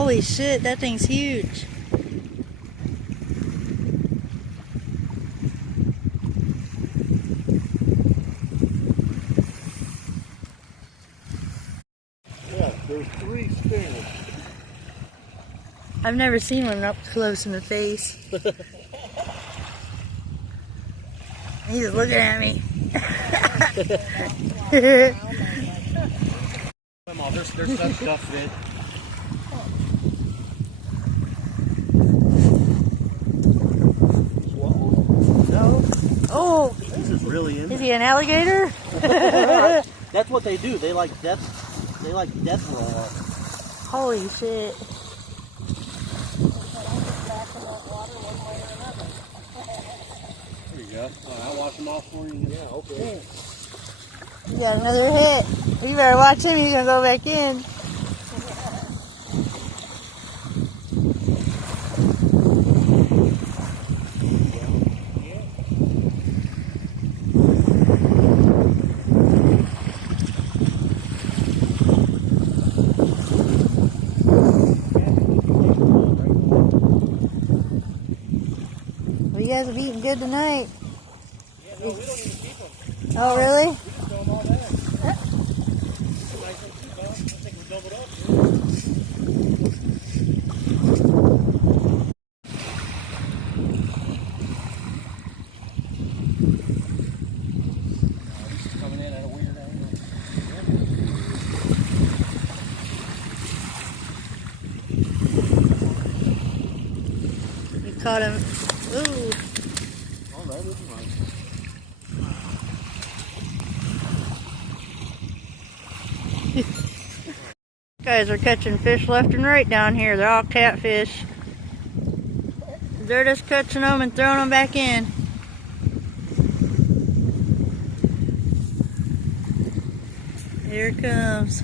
Holy shit, that thing's huge. Yeah, there's 3 stingers. I've never seen one up close in the face. He's looking at me. Come on, there's such stuff in. No. Oh, This is really in. is he an alligator? That's what they do. They like death. They like death roll. Holy shit. There you go. I'll wash them off for you. Yeah, okay. You got another hit. You better watch him, he's gonna go back in. Well, you guys have eaten good tonight. Yeah, no, we don't even keep them. Oh, really? We just throw them all back. Nice and cheap, huh? I think we doubled up. Coming in at a weird angle. You caught him. Ooh. All right, this is nice. Guys are catching fish left and right down here. They're all catfish. They're just catching them and throwing them back in. Here it comes.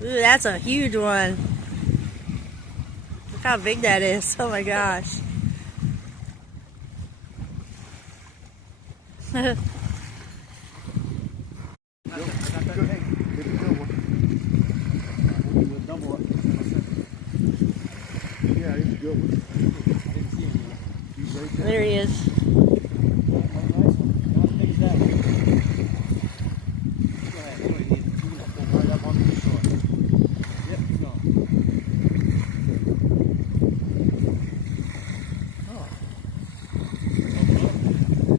Ooh, that's a huge one. Look how big that is. Oh my gosh. There he is.